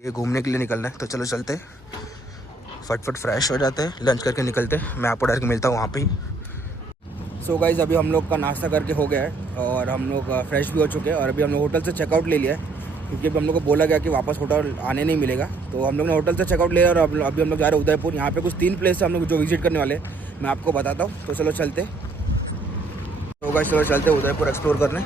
ये घूमने के लिए निकलना है, तो चलो चलते, फटफट फ्रेश हो जाते हैं, लंच करके निकलते हैं। मैं आपको डायरेक्ट मिलता हूँ वहाँ पे ही। सो गाइज़, अभी हम लोग का नाश्ता करके हो गया है और हम लोग फ्रेश भी हो चुके हैं और अभी हम लोग होटल से चेकआउट ले लिया है, क्योंकि अभी हम लोग को बोला गया कि वापस होटल आने नहीं मिलेगा। तो हम लोग ने होटल से चेकआउट ले लिया और अभी हम लोग जा रहे हैं उदयपुर। यहाँ पे कुछ 3 प्लेस है हम लोग जो विजिट करने वाले हैं, मैं आपको बताता हूँ। तो चलो चलते। तो गाइस चलो चलते उदयपुर एक्सप्लोर करने।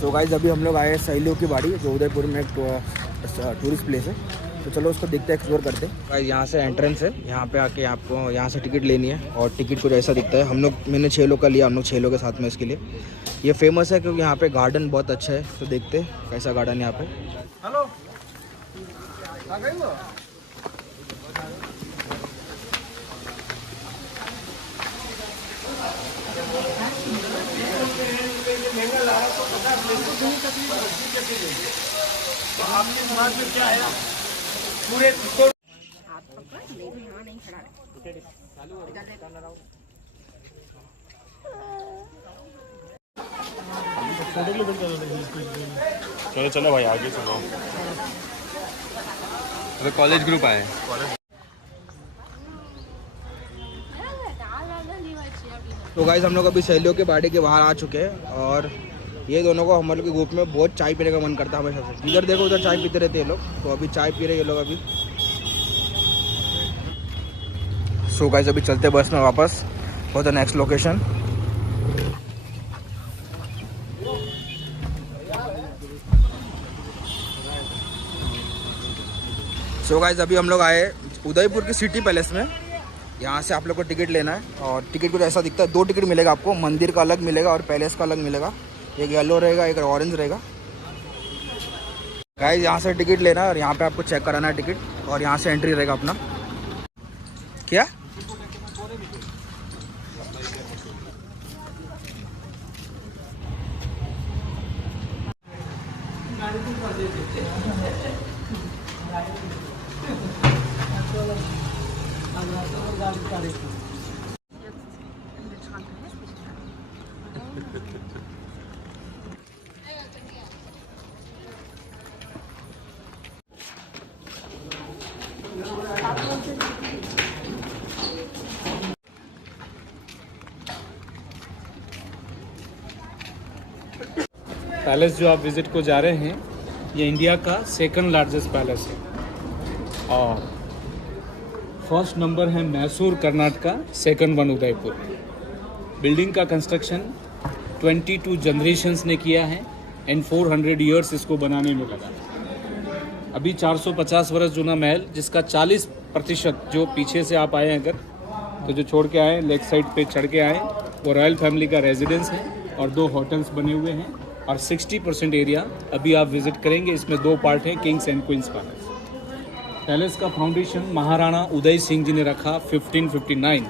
तो गाइस अभी हम लोग आए हैं सहेलियों की बाड़ी, जो उदयपुर में एक टूरिस्ट प्लेस है। तो चलो उसको देखते एक्सप्लोर करते हैं। गाइस यहाँ से एंट्रेंस है, यहाँ पे आके आपको यहाँ से टिकट लेनी है और टिकट कुछ ऐसा दिखता है। मैंने 6 लोग का लिया, हम लोग 6 लोग के साथ में। इसके लिए ये फेमस है क्योंकि यहाँ पे गार्डन बहुत अच्छा है। तो देखते हैं कैसा गार्डन है यहाँ पे। हेलो, आपके समाज में क्या है पूरे हाथ पकड़ ले, यहाँ नहीं खड़ा चलो चलो भाई आगे चलो। अरे कॉलेज ग्रुप आए। तो गाइस हम लोग अभी सहेलियों के बाड़ी के बाहर आ चुके हैं और ये दोनों को हम लोग के ग्रुप में बहुत चाय पीने का मन करता है हमेशा से। इधर देखो, उधर चाय पीते रहते हैं लोग। तो अभी चाय पी रहे हैं ये लोग अभी। सो गाइस अभी चलते बस में वापस for the next location. So guys अभी हम लोग आए उदयपुर की सिटी पैलेस में। यहाँ से आप लोग को टिकट लेना है और टिकट कुछ ऐसा दिखता है। 2 टिकट मिलेगा आपको, मंदिर का अलग मिलेगा और पैलेस का अलग मिलेगा। एक येलो रहेगा, एक ऑरेंज रहेगा। गाइस यहाँ से टिकट लेना है और यहाँ पे आपको चेक कराना है टिकट और यहाँ से एंट्री रहेगा अपना। क्या पैलेस जो आप विज़िट को जा रहे हैं, ये इंडिया का 2nd लार्जेस्ट पैलेस है और फर्स्ट नंबर है Mysore Karnataka, 2nd one Udaipur. Building का कंस्ट्रक्शन 22 जनरेशन्स ने किया है एंड 400 ईयर्स इसको बनाने में लगा। अभी 450 वर्ष जूना महल, जिसका 40% जो पीछे से आप आए हैं अगर, तो जो छोड़ के आए लेग साइड पे चढ़ के आए, वो रॉयल फैमिली का रेजिडेंस है और 2 होटल्स बने हुए हैं और 60% एरिया अभी आप विजिट करेंगे। इसमें 2 पार्ट हैं, Kings and queen's palace. Palace का फाउंडेशन महाराणा उदय सिंह जी ने रखा 1559,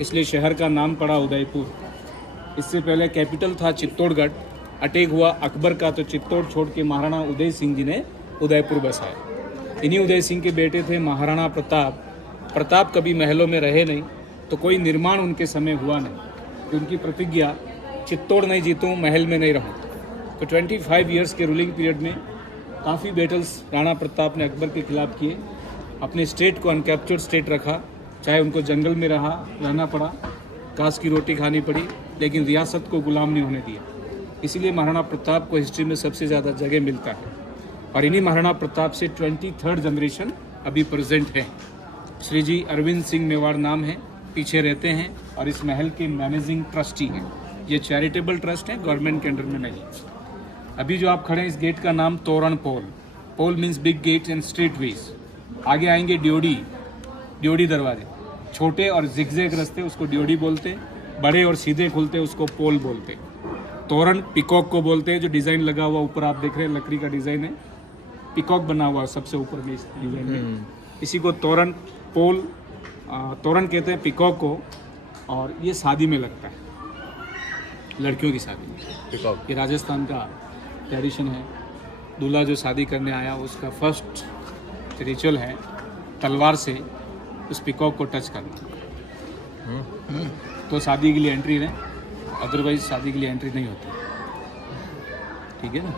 इसलिए शहर का नाम पड़ा उदयपुर। इससे पहले कैपिटल था चित्तौड़गढ़, अटैक हुआ अकबर का तो चित्तौड़ छोड़ के महाराणा उदय सिंह जी ने उदयपुर बसाया। इन्हीं उदय सिंह के बेटे थे महाराणा प्रताप। प्रताप कभी महलों में रहे नहीं, तो कोई निर्माण उनके समय हुआ नहीं। उनकी प्रतिज्ञा, चित्तौड़ नहीं जीतूँ, महल में नहीं रहूँ। तो 25 ईयर्स के रूलिंग पीरियड में काफ़ी बैटल्स राणा प्रताप ने अकबर के खिलाफ किए। अपने स्टेट को अनकैप्चर्ड स्टेट रखा, चाहे उनको जंगल में रहना पड़ा, घास की रोटी खानी पड़ी, लेकिन रियासत को गुलाम नहीं होने दिया। इसीलिए महाराणा प्रताप को हिस्ट्री में सबसे ज़्यादा जगह मिलता है और इन्हीं महाराणा प्रताप से 23rd जनरेशन अभी प्रेजेंट है। श्री जी अरविंद सिंह मेवाड़ नाम है, पीछे रहते हैं और इस महल के मैनेजिंग ट्रस्टी हैं। ये चैरिटेबल ट्रस्ट है, गवर्नमेंट के अंडर में नहीं। अभी जो आप खड़े हैं, इस गेट का नाम Toran Pol. Pol means big gates and street ways. आगे आएंगे ड्योढ़ी दरवाजे, छोटे और जिगजैग रास्ते उसको ड्योढ़ी बोलते हैं, बड़े और सीधे खुलते उसको पोल बोलते हैं। तोरण पिकॉक को बोलते हैं, जो डिज़ाइन लगा हुआ ऊपर आप देख रहे हैं, लकड़ी का डिज़ाइन है, पिकॉक बना हुआ सबसे ऊपर में इस डिज़ाइन में, इसी को तोरण पोल तोरण कहते हैं पिकॉक को। और ये शादी में लगता है, लड़कियों की शादी में पिकॉक। ये राजस्थान का ट्रेडिशन है। दूल्हा जो शादी करने आया उसका फर्स्ट रिचुअल है तलवार से उस पिकॉक को टच करना। तो शादी के लिए एंट्री है, अदरवाइज शादी के लिए एंट्री नहीं होती। ठीक है ना?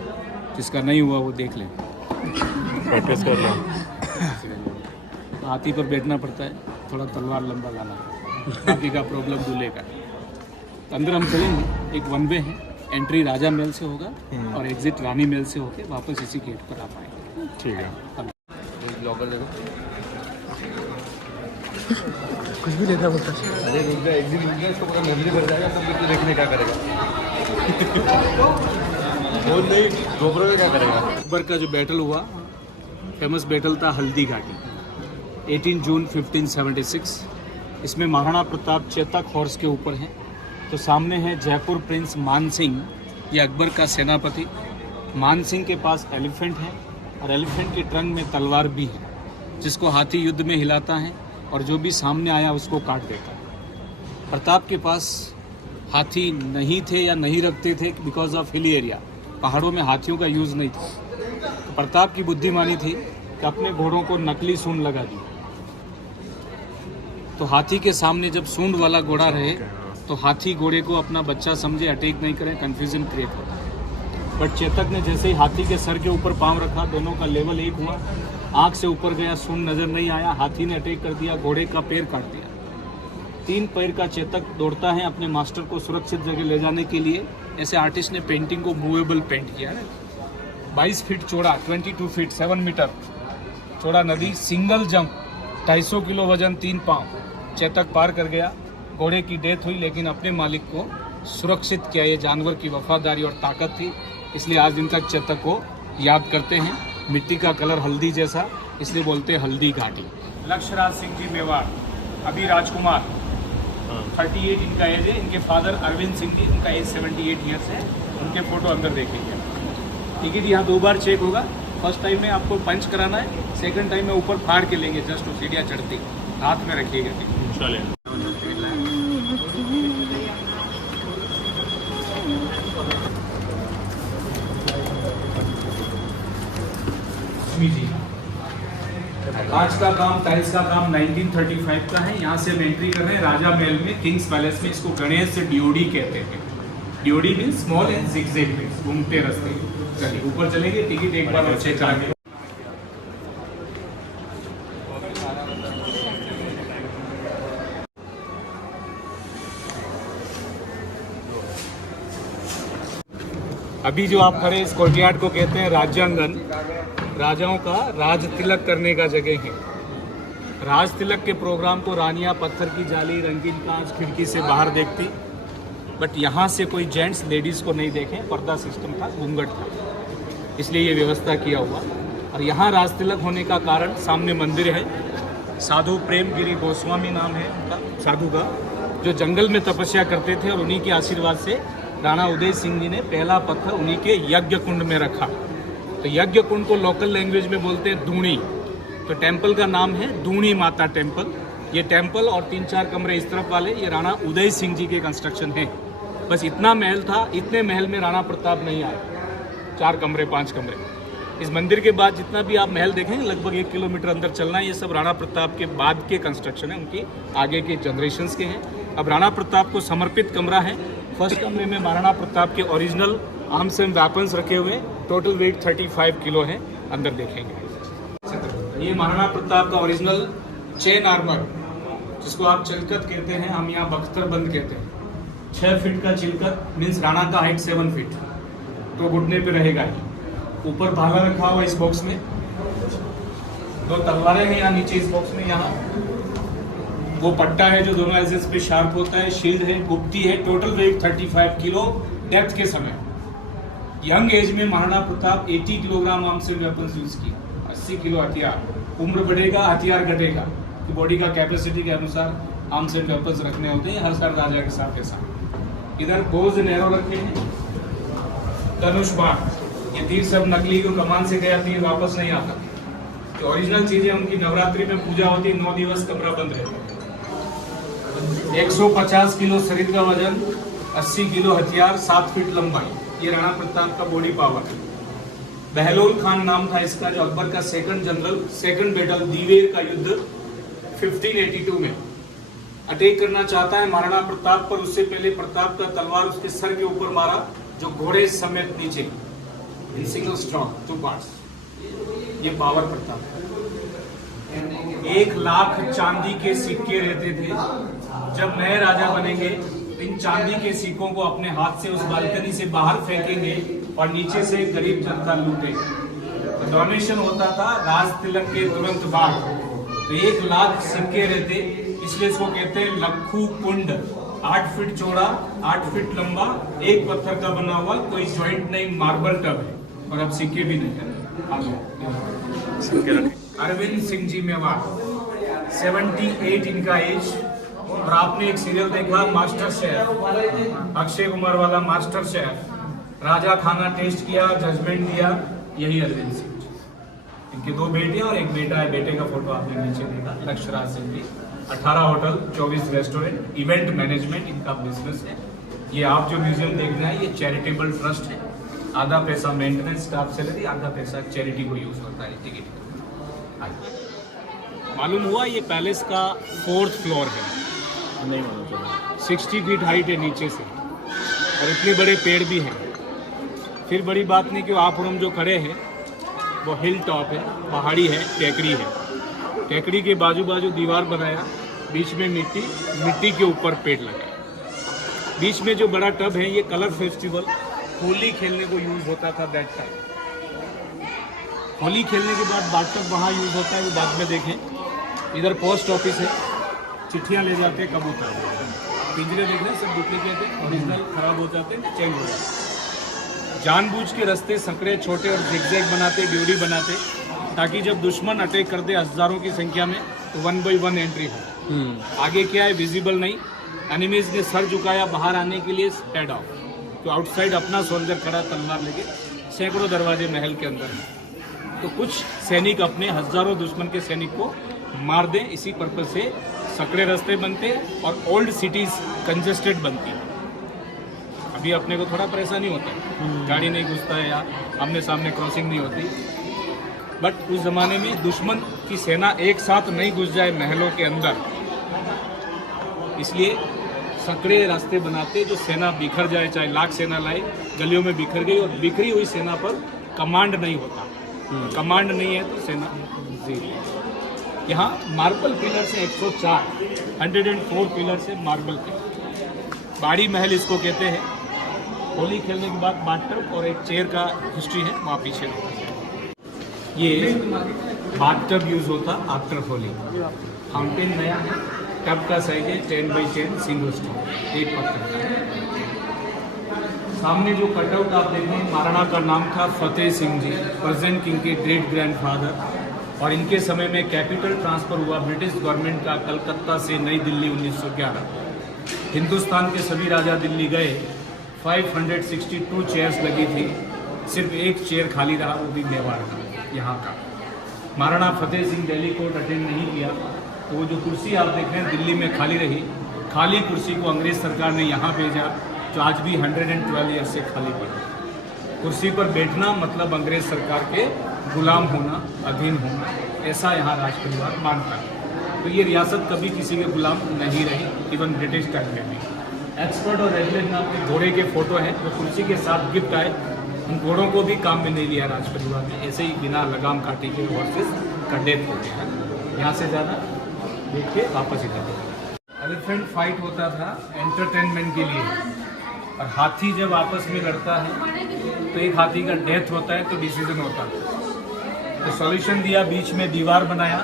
जिसका नहीं हुआ वो देख ले, प्रैक्टिस कर लो। हाथी पर बैठना पड़ता है, थोड़ा तलवार लंबा लाना है, बाकी का प्रॉब्लम दूल्हे का। अंदर हम चलेंगे, एक वन वे है, एंट्री राजा महल से होगा और एग्जिट रानी महल से होके वापस इसी गेट पर आप आएंगे। ठीक है। कुछ भी लेना बोलता है। अरे रुक जा, एक दिन रुक गया, इसको पता नजरी भर जाएगा, तब तो देखने क्या करेगा। बोल नहीं, गोबरों में क्या करेगा। अकबर का जो बैटल हुआ, फेमस बैटल था हल्दी घाटी, 18 जून 1576। इसमें महाराणा प्रताप चेतक हॉर्स के ऊपर हैं। तो सामने है जयपुर प्रिंस मान सिंह, ये अकबर का सेनापति। मान सिंह के पास एलिफेंट है और एलिफेंट के ट्रंक में तलवार भी है, जिसको हाथी युद्ध में हिलाता है और जो भी सामने आया उसको काट देता है। प्रताप के पास हाथी नहीं थे या नहीं रखते थे बिकॉज ऑफ हिली एरिया, पहाड़ों में हाथियों का यूज़ नहीं था। तो प्रताप की बुद्धिमानी थी कि अपने घोड़ों को नकली सूंड लगा दी। तो हाथी के सामने जब सूंड वाला घोड़ा रहे तो हाथी घोड़े को अपना बच्चा समझे, अटैक नहीं करें, कन्फ्यूजन क्रिएट होता। बट चेतक ने जैसे ही हाथी के सर के ऊपर पांव रखा, दोनों का लेवल एक हुआ, आँख से ऊपर गया, सूंड नजर नहीं आया, हाथी ने अटैक कर दिया, घोड़े का पैर काट दिया। 3 पैर का चेतक दौड़ता है अपने मास्टर को सुरक्षित जगह ले जाने के लिए। ऐसे आर्टिस्ट ने पेंटिंग को मूवेबल पेंट किया है। 22 फीट चौड़ा, 22 फीट 7 मीटर चौड़ा नदी, सिंगल जंप, 250 किलो वजन, 3 पाँव, चेतक पार कर गया। घोड़े की डेथ हुई लेकिन अपने मालिक को सुरक्षित किया। ये जानवर की वफादारी और ताकत थी, इसलिए आज दिन तक चेतक को याद करते हैं। मिट्टी का कलर हल्दी जैसा, इसलिए बोलते हैं हल्दी घाटी। लक्ष्यराज सिंह जी मेवाड़, अभी राजकुमार, 38 इनका एज है। इनके फादर अरविंद सिंह जी, उनका एज 78 ईयर्स है। उनके फोटो अंदर देखेंगे। टिकट यहाँ 2 बार चेक होगा। फर्स्ट टाइम में आपको पंच कराना है, सेकंड टाइम में ऊपर फाड़ के लेंगे, जस्ट सीढ़ियाँ चढ़ती, हाथ में रखिएगा। चलिए। कांच का काम, टाइल्स का काम 1935 का है। यहाँ से हम एंट्री कर रहे हैं राजा महल में, किंग्स पैलेस में। इसको गणेश से डीओडी कहते हैं। DoD mean small and zigzag, घूमते रास्ते। चलिए ऊपर चलेंगे, टिकट एक बार और चेक करेंगे। अभी जो आप खड़े इस कोर्टयार्ड को कहते हैं राज्यांगन। राजाओं का राज तिलक करने का जगह है। राज तिलक के प्रोग्राम को रानियां पत्थर की जाली, रंगीन कांच, खिड़की से बाहर देखती, बट यहाँ से कोई जेंट्स लेडीज़ को नहीं देखें, पर्दा सिस्टम था, घूंघट था, इसलिए ये व्यवस्था किया हुआ। और यहाँ राज तिलक होने का कारण, सामने मंदिर है, साधु प्रेमगिरी गोस्वामी नाम है उनका, साधु का, जो जंगल में तपस्या करते थे और उन्हीं के आशीर्वाद से राणा उदय सिंह जी ने पहला पत्थर उन्हीं के यज्ञ कुंड में रखा। तो यज्ञ कुंड को लोकल लैंग्वेज में बोलते हैं दूणी। तो टेम्पल का नाम है दूणी माता टेम्पल। ये टेम्पल और 3-4 कमरे इस तरफ वाले, ये राणा उदय सिंह जी के कंस्ट्रक्शन है। बस इतना महल था, इतने महल में राणा प्रताप नहीं आए। 4 कमरे 5 कमरे। इस मंदिर के बाद जितना भी आप महल देखेंगे, लगभग 1 किलोमीटर अंदर चलना है, ये सब राणा प्रताप के बाद के कंस्ट्रक्शन है, उनकी आगे के जनरेशन्स के हैं। अब राणा प्रताप को समर्पित कमरा है। फर्स्ट कमरे में महाराणा प्रताप के ओरिजिनल आर्म्स एंड वेपन्स रखे हुए, टोटल वेट 35 किलो है, अंदर देखेंगे। ये महाराणा प्रताप का ओरिजिनल चेन आर्मर, जिसको आप चिलकत कहते हैं, हम यहाँ बख्तरबंद कहते हैं। 6 फीट का चिलकत मीन्स राणा का हाइट 7 फीट, तो घुटने पे रहेगा ही। ऊपर भाला रखा हुआ इस बॉक्स में, 2 तलवारें हैं यहाँ नीचे इस बॉक्स में। यहाँ वो पट्टा है जो दोनों एजेस पे शार्प होता है, शील्ड है, गुप्ती है, टोटल वेट 35 किलो। डेथ के समय यंग एज में Maharana Pratap 80 kilogram arms and weapons use किए, 80 किलो हथियार। उम्र बढ़ेगा, हथियार घटेगा, तो बॉडी का कैपेसिटी के अनुसार आर्म्स एंड वेपन्स रखने होते हैं हर साल राजा के साथ ऐसा। इधर बोज एरो रखे हैं, धनुष बाण, ये तीर सब नकली, को कमान से गया तीर वापस नहीं आता। तो ओरिजिनल चीजें उनकी नवरात्रि में पूजा होती है, 9 दिवस कमरा बंद रहता है। 150 किलो शरीर का वजन, 80 किलो हथियार, 7 फीट लंबाई, ये राणा प्रताप का बॉडी पावर है। बहलोल खान नाम था इसका, जो अकबर का second general, second battle Dewair का युद्ध 1582 में अटैक करना चाहता है महाराणा प्रताप पर। उससे पहले प्रताप का तलवार उसके सर के ऊपर मारा, जो घोड़े समेत नीचे सिंगल स्ट्रोक 2 पार्ट्स। ये पावर प्रताप। 1 लाख चांदी के सिक्के रहते थे। जब नए राजा बनेंगे इन चांदी के सिक्कों को अपने हाथ से उस बालकनी से बाहर फेंकेंगे और नीचे से गरीब जनता लूटेगी। तो डोनेशन होता था राज तिलक के तुरंत बाद। तो 1 लाख सिक्के रहते, इसलिए इसको कहते हैं लखू कुंड। 8 फीट चौड़ा, 8 फीट लंबा, एक पत्थर का बना हुआ, कोई जॉइंट नहीं, मार्बल टब है। और अब सिक्के भी नहीं है। अरविंद सिंह जी मेवाड़, 78 इनका एज। और आपने एक सीरियल देखा मास्टर शेफ, अक्षय कुमार वाला मास्टर शेफ। राजा खाना टेस्ट किया, जजमेंट दिया, यही अरविंद सिंह जी। इनके 2 बेटे और 1 बेटा है। बेटे का फोटो आपने नीचे देखा, Lakshyaraj Singh ji. 18 hotel, 24 restaurant, event management इनका बिजनेस है। ये आप जो म्यूजियम देख रहे हैं ये चैरिटेबल ट्रस्ट है। आधा पैसा मेंटेनेंस स्टाफ सैलरी, आधा पैसा चैरिटी को यूज होता है टिकट। मालूम हुआ ये पैलेस का 4th फ्लोर है। नहीं मालूम। 60 फीट हाइट है नीचे से और इतने बड़े पेड़ भी हैं। फिर बड़ी बात नहीं कि आप और हम जो खड़े हैं वो हिल टॉप है, पहाड़ी है, टेकड़ी है। टेकड़ी के बाजू बाजू दीवार बनाया, बीच में मिट्टी, मिट्टी के ऊपर पेड़ लगाया। बीच में जो बड़ा टब है ये कलर फेस्टिवल होली खेलने को यूज होता था दैट टाइम। होली खेलने के बाद बाथटब वहाँ यूज होता है, वो बाद में देखें। इधर पोस्ट ऑफिस है, चिट्ठियाँ ले जाते हैं कबूतर। पिंजरे देख रहे हैं, सब डुप्लीकेट है, ओरिजिनल खराब हो जाते हैं, चेंज हो जाते हैं। जानबूझ के रास्ते संकरे छोटे और जिगजैग बनाते, ड्यूरी बनाते, ताकि जब दुश्मन अटैक कर दे हजारों की संख्या में तो 1 by 1 एंट्री हो। आगे क्या है विजिबल नहीं, एनिमीज ने सर झुकाया बाहर आने के लिए, हेड ऑफ। तो आउटसाइड अपना सोल्जर खड़ा तलवार लेके, सैकड़ों दरवाजे महल के अंदर हैं। तो कुछ सैनिक अपने हजारों दुश्मन के सैनिक को मार दें, इसी पर्पज से सकड़े रास्ते बनते और ओल्ड सिटीज कंजेस्टेड बनती। अभी अपने को थोड़ा परेशानी होता है, गाड़ी नहीं घुसता है या आमने सामने क्रॉसिंग नहीं होती। बट उस जमाने में दुश्मन की सेना एक साथ नहीं घुस जाए महलों के अंदर, इसलिए सकड़े रास्ते बनाते जो सेना बिखर जाए, चाहे लाख सेना लाए, गलियों में बिखर गई। और बिखरी हुई सेना पर कमांड नहीं होता। कमांड नहीं है तो सेना जीरो। यहाँ मार्बल पिलर से 104 पिलर से मार्बल के। बाड़ी महल इसको कहते हैं। होली खेलने के बाद बाथटब और एक चेयर का हिस्ट्री है वहाँ पीछे। ये बाथटब यूज होता आफ्टर होली। फाउंटेन नया है, टब का साइज है 10 by 10 सिंगल स्टोन, एक पत्थर का। सामने जो कटआउट आप देख रहे हैं, महाराणा का नाम था फतेह सिंह जी, प्रेजेंट किंग के ग्रेट ग्रैंडफादर। और इनके समय में कैपिटल ट्रांसफ़र हुआ ब्रिटिश गवर्नमेंट का कलकत्ता से नई दिल्ली 1911। हिंदुस्तान के सभी राजा दिल्ली गए, 562 चेयर्स लगी थी, सिर्फ एक चेयर खाली रहा, वो भी मेवाड़ का, यहाँ का। महाराणा फतेह सिंह दिल्ली कोर्ट अटेंड नहीं किया, तो वो जो कुर्सी आप देख रहे हैं दिल्ली में खाली रही। खाली कुर्सी को अंग्रेज़ सरकार ने यहाँ भेजा, जो आज भी 112 ईयर से खाली पड़ी। कुर्सी पर बैठना मतलब अंग्रेज़ सरकार के गुलाम होना, अधीन होना, ऐसा यहाँ राज परिवार मानता है। तो ये रियासत कभी किसी के गुलाम नहीं रही, इवन ब्रिटिश टाइम में भी। एक्सपर्ट और रेगुलर नाम के घोड़े के फोटो हैं जो कुर्सी के साथ गिफ्ट आए। उन घोड़ों को भी काम में नहीं लिया राज परिवार में, ऐसे ही बिना लगाम काटे के हॉर्सेस का डेथ हो गया। यहाँ से ज़्यादा देख के वापस ही जाते। एलिफेंट फाइट होता था एंटरटेनमेंट के लिए, और हाथी जब आपस में लड़ता है तो एक हाथी का डेथ होता है तो डिसीजन होता है। तो सॉल्यूशन दिया, बीच में दीवार बनाया,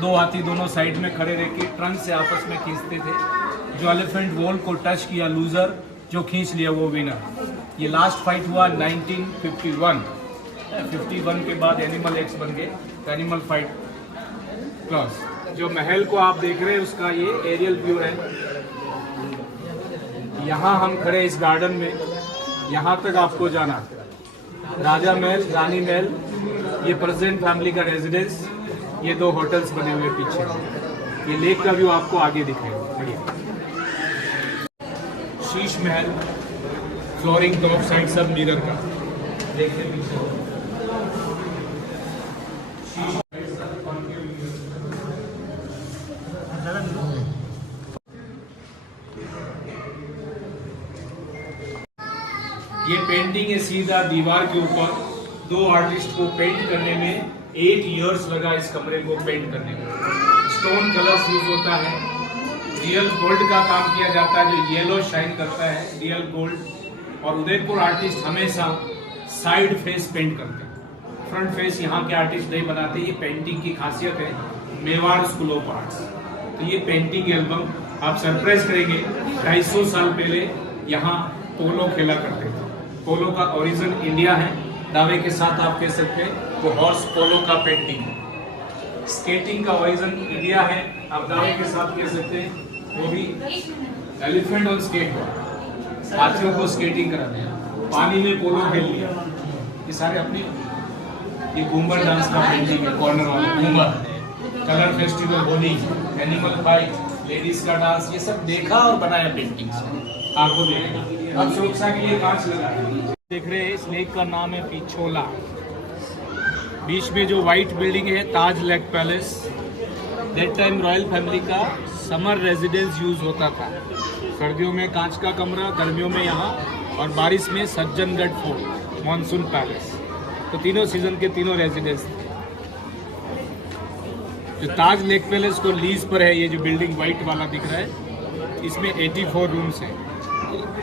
2 हाथी दोनों साइड में खड़े रह के ट्रंक से आपस में खींचते थे। जो एलिफेंट वॉल को टच किया लूजर, जो खींच लिया वो विनर। ये लास्ट फाइट हुआ 1951। 51 के बाद एनिमल एक्स बन गए, तो एनिमल फाइट क्लॉज। जो महल को आप देख रहे हैं उसका ये एरियल व्यू है। यहाँ हम खड़े इस गार्डन में, यहाँ तक आपको जाना। राजा महल, रानी महल, ये प्रेसिडेंट फैमिली का रेजिडेंस, ये 2 होटल्स बने हुए पीछे। ये लेक का व्यू आपको आगे दिखेगा। बढ़िया। Sheesh Mahal, flooring top side सब मिरर का, देखिए पीछे। ये पेंटिंग है सीधा दीवार के ऊपर, 2 आर्टिस्ट को पेंट करने में 8 इयर्स लगा इस कमरे को पेंट करने में। स्टोन कलर्स यूज होता है, रियल गोल्ड का काम किया जाता है जो येलो शाइन करता है, रियल गोल्ड। और उदयपुर आर्टिस्ट हमेशा साइड फेस पेंट करते हैं, फ्रंट फेस यहाँ के आर्टिस्ट नहीं बनाते। ये पेंटिंग की खासियत है मेवाड़ स्कूल ऑफ आर्ट्स। तो ये पेंटिंग एल्बम आप सरप्राइज करेंगे। 250 साल पहले यहाँ पोलो खेला करते थे। पोलो का ओरिजिन इंडिया है, दावे के साथ आप कह सकते हैं वो हॉर्स पोलो का पेंटिंग है। स्केटिंग का ओरिजिन इंडिया है, आप दावे के साथ कह सकते हैं वो भी एलिफेंट और स्केट पर हाथियों को स्केटिंग करा दिया, पानी में पोलो खेल लिया। ये सारे अपने ये घूमर डांस का पेंटिंग है, कॉर्नर वाला Ghoomar, colour festival, Holi, animal fight, ladies का डांस, ये सब देखा और बनाया पेंटिंग से। आपको देखना अब सुरक्षा के लिए कांच लगा देख रहे हैं। इस लेक का नाम है पिछोला। बीच में जो व्हाइट बिल्डिंग है Taj lake palace, that time royal family का समर रेजिडेंस यूज होता था। सर्दियों में कांच का कमरा, गर्मियों में यहाँ, और बारिश में सज्जनगढ़ फोर्ट, मॉनसून पैलेस। तो तीनों सीजन के तीनों रेजिडेंस थे। जो ताज लेक पैलेस को लीज पर है, ये जो बिल्डिंग व्हाइट वाला दिख रहा है, इसमें 84 रूम्स हैं।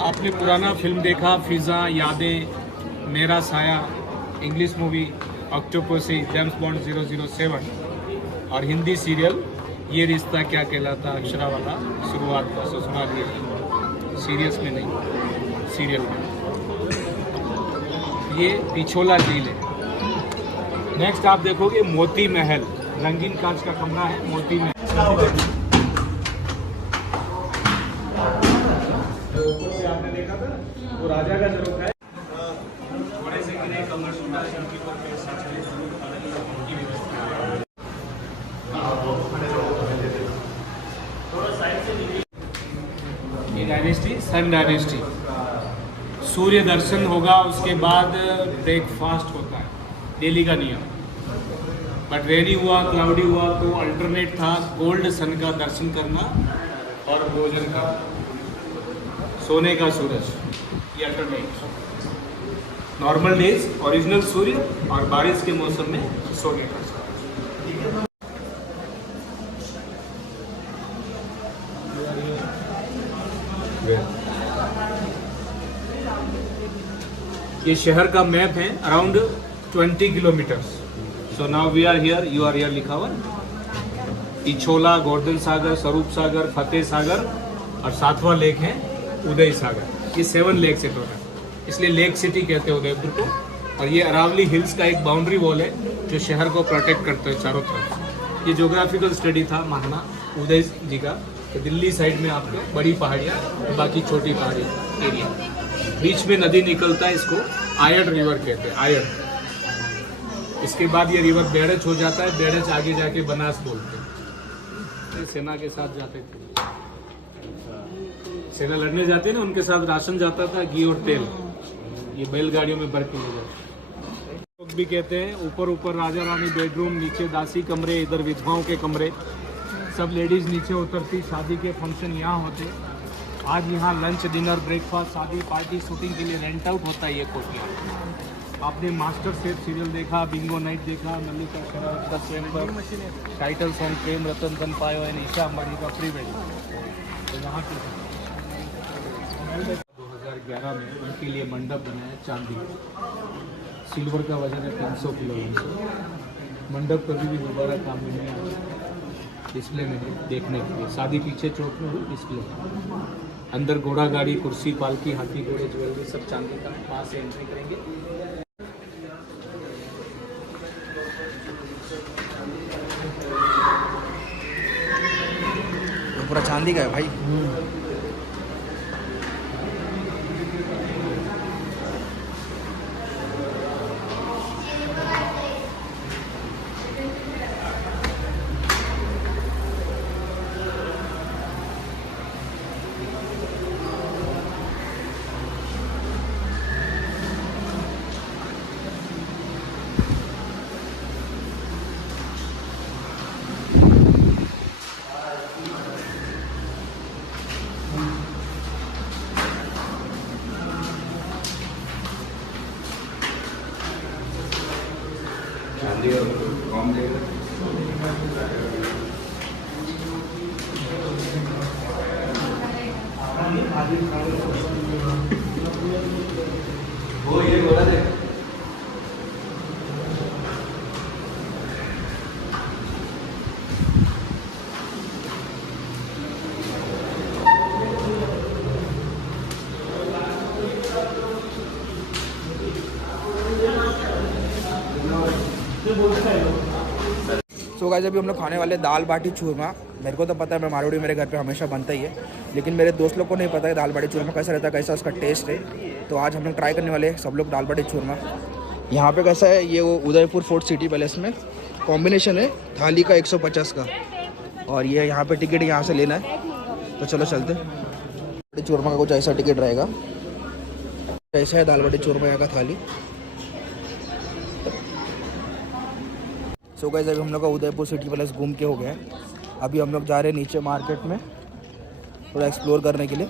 आपने पुराना फिल्म देखा फिजा, यादें, मेरा साया, English movie Octopussy, James bond 007, और हिंदी सीरियल ये रिश्ता क्या कहलाता, अक्षरा वाला शुरुआत का ससुराल, ये सीरियस में नहीं सीरियल में। ये पिछोला झील है। नेक्स्ट आप देखोगे मोती महल, रंगीन कांच का कमरा है, मोती महल। ऊपर से आपने देखा था वो राजा का झरोखा है। थोड़े से गिरे कमर छोटा है, उनकी पर पेड़ साथ चले उनकी व्यवस्था है। ये डायनेस्टी सन डायनेस्टी, सूर्य दर्शन होगा, उसके बाद ब्रेकफास्ट होता है, डेली का नियम। बट रेनी हुआ, क्लाउडी हुआ तो अल्टरनेट था गोल्ड सन का दर्शन करना और भोजन का, सोने का सूरज, ये अल्टरनेट। नॉर्मल डेज ओरिजिनल सूर्य, और बारिश के मौसम में सोने का सूरज। ये शहर का मैप है, around 20 kilometers. So now we are here, you are here लिखा हुआ, पिछोला, गोवर्धन सागर, स्वरूप सागर, फतेह सागर, और 7वां लेक है उदय सागर। ये 7 लेक्स है टोटल, इसलिए लेक सिटी कहते हैं उदयपुर को। और ये अरावली हिल्स का एक बाउंड्री वॉल है जो शहर को प्रोटेक्ट करते हैं चारों तरफ। ये ज्योग्राफिकल स्टडी था महाना उदय जी का, तो दिल्ली साइड में आपको बड़ी पहाड़ियाँ, बाकी छोटी पहाड़ी एरिया, बीच में नदी निकलता है, इसको आयड रिवर कहते हैं, आयड। इसके बाद ये रिवर बेड़च हो जाता है, बेड़च आगे जाके बनास बोलते हैं। सेना के साथ जाते थे, सेना लड़ने जाते ना, उनके साथ राशन जाता था, घी और तेल, ये बैलगाड़ियों में भर के ले जाते। लोग भी कहते हैं ऊपर ऊपर राजा रानी बेडरूम, नीचे दासी कमरे, इधर विधवाओं के कमरे, सब लेडीज नीचे उतरती, शादी के फंक्शन यहाँ होते। आज यहाँ लंच, डिनर, ब्रेकफास्ट, शादी, पार्टी, शूटिंग के लिए रेंट आउट होता है ये कोर्टयार्ड। आपने मास्टर शेफ सीरियल देखा, बिंगो नाइट देखा, मल्लिका शेरावत का chamber, title song Prem Ratan Dhan पायो एंड ईशा अंबानी का प्री वेडिंग, तो यहाँ पे 2011 में उनके लिए मंडप बनाया चांदी, सिल्वर का वजन है 300 किलो। मंडप कभी भी दोबारा काम में नहीं आया, डिस्प्ले में देखने के लिए। शादी पीछे चौक में हुई, डिस्प्ले अंदर घोड़ा गाड़ी, कुर्सी, पालकी, हाथी घोड़े, ज्वेलरी सब चांदी का। वहाँ से एंट्री करेंगे। तो पूरा चांदी का है भाई। वो ये बोला थे सो गाइस अभी हम लोग खाने वाले दाल बाटी चूरमा। मेरे को तो पता है, मैं मारवाड़ी, मेरे घर पे हमेशा बनता ही है, लेकिन मेरे दोस्त लोग को नहीं पता है दाल बाटी चूरमा कैसा रहता है, कैसा उसका टेस्ट है। तो आज हम लोग ट्राई करने वाले हैं सब लोग दाल बाटी चूरमा। यहाँ पे कैसा है, ये वो उदयपुर फोर्ट सिटी पैलेस में कॉम्बिनेशन है थाली का 150 का, और ये यहाँ पे टिकट यहाँ से लेना है। तो चलो चलते। बाटी चूरमा का कुछ ऐसा टिकट रहेगा, ऐसा है दाल बाटी चूरमा यहाँ का थाली। सो गाइस अभी हम लोग का उदयपुर सिटी पैलेस घूम के हो गया है। अभी हम लोग जा रहे हैं नीचे मार्केट में थोड़ा एक्सप्लोर करने के लिए।